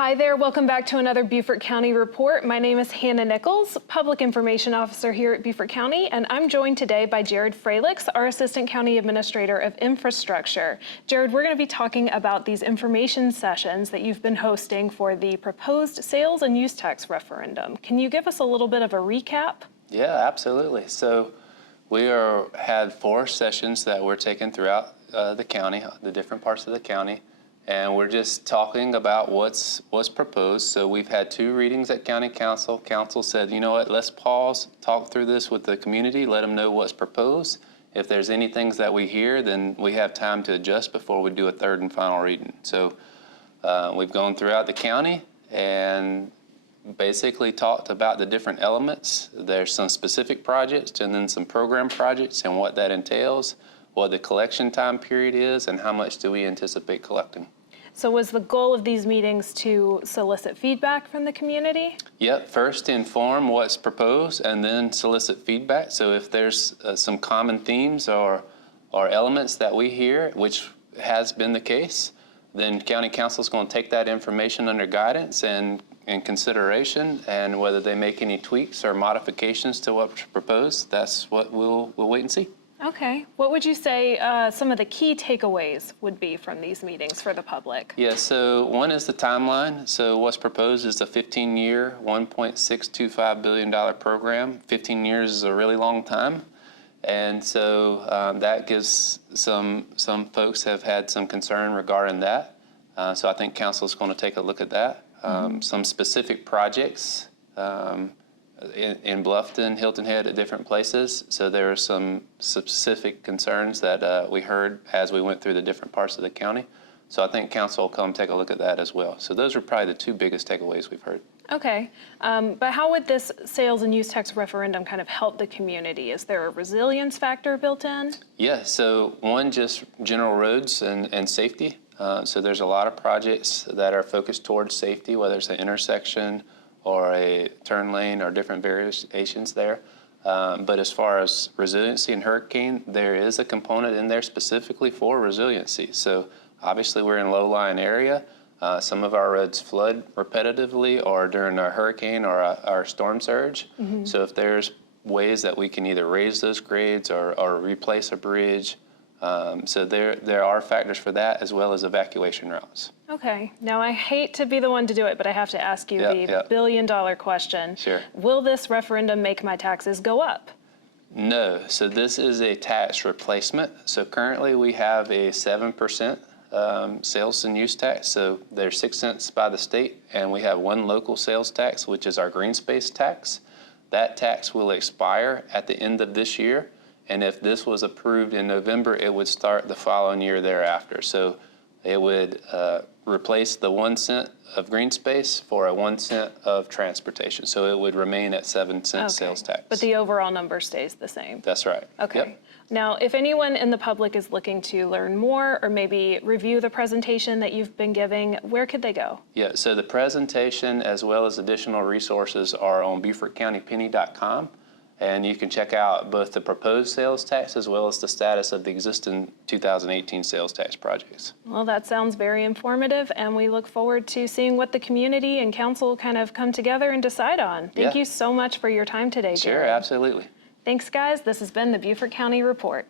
Hi there, welcome back to another Beaufort County Report. My name is Hannah Nichols, Public Information Officer here at Beaufort County, and I'm joined today by Jared Fralix, our Assistant County Administrator of Infrastructure. Jared, we're going to be talking about these information sessions that you've been hosting for the proposed sales and use tax referendum. Can you give us a little bit of a recap? Yeah, absolutely. So we had 4 sessions that we're taking throughout the county, the different parts of the county. And we're just talking about what's proposed. So we've had 2 readings at County Council. Council said, you know what, let's pause, talk through this with the community, let them know what's proposed. If there's any things that we hear, then we have time to adjust before we do a 3rd and final reading. So we've gone throughout the county and basically talked about the different elements. There's some specific projects and then some program projects and what that entails, what the collection time period is, and how much do we anticipate collecting. So was the goal of these meetings to solicit feedback from the community? Yep, first inform what's proposed and then solicit feedback. So if there's some common themes or elements that we hear, which has been the case, then County Council is going to take that information under guidance and in consideration, and whether they make any tweaks or modifications to what's proposed, that's what we'll wait and see. Okay. What would you say some of the key takeaways would be from these meetings for the public? Yeah, so one is the timeline. So what's proposed is a 15-year, $1.625 billion program. 15 years is a really long time. And so that gives some folks have had some concern regarding that. So I think council is going to take a look at that. Some specific projects in Bluffton, Hilton Head, at different places. So there are some specific concerns that we heard as we went through the different parts of the county. So I think council will come take a look at that as well. So those are probably the 2 biggest takeaways we've heard. Okay, but how would this sales and use tax referendum kind of help the community? Is there a resilience factor built in? Yeah, so one, just general roads and safety. So there's a lot of projects that are focused towards safety, whether it's an intersection or a turn lane or different variations there. But as far as resiliency and hurricane, there is a component in there specifically for resiliency. So obviously we're in a low-lying area. Some of our roads flood repetitively or during a hurricane or our storm surge. So if there's ways that we can either raise those grades or replace a bridge, so there are factors for that, as well as evacuation routes. Okay. Now, I hate to be the one to do it, but I have to ask you the billion-dollar question. Sure. Will this referendum make my taxes go up? No. So this is a tax replacement. So currently we have a 7% sales and use tax. So there's 6 cents by the state, and we have 1 local sales tax, which is our green space tax. That tax will expire at the end of this year. And if this was approved in November, it would start the following year thereafter. So it would replace the 1 cent of green space for a 1 cent of transportation. So it would remain at 7 cents sales tax. But the overall number stays the same? That's right. Okay. Yep. Now, if anyone in the public is looking to learn more or maybe review the presentation that you've been giving, where could they go? Yeah, so the presentation as well as additional resources are on BeaufortCountyPenny.com. And you can check out both the proposed sales tax as well as the status of the existing 2018 sales tax projects. Well, that sounds very informative, and we look forward to seeing what the community and council kind of come together and decide on. Thank you so much for your time today, Jared. Sure, absolutely. Thanks, guys. This has been the Beaufort County Report.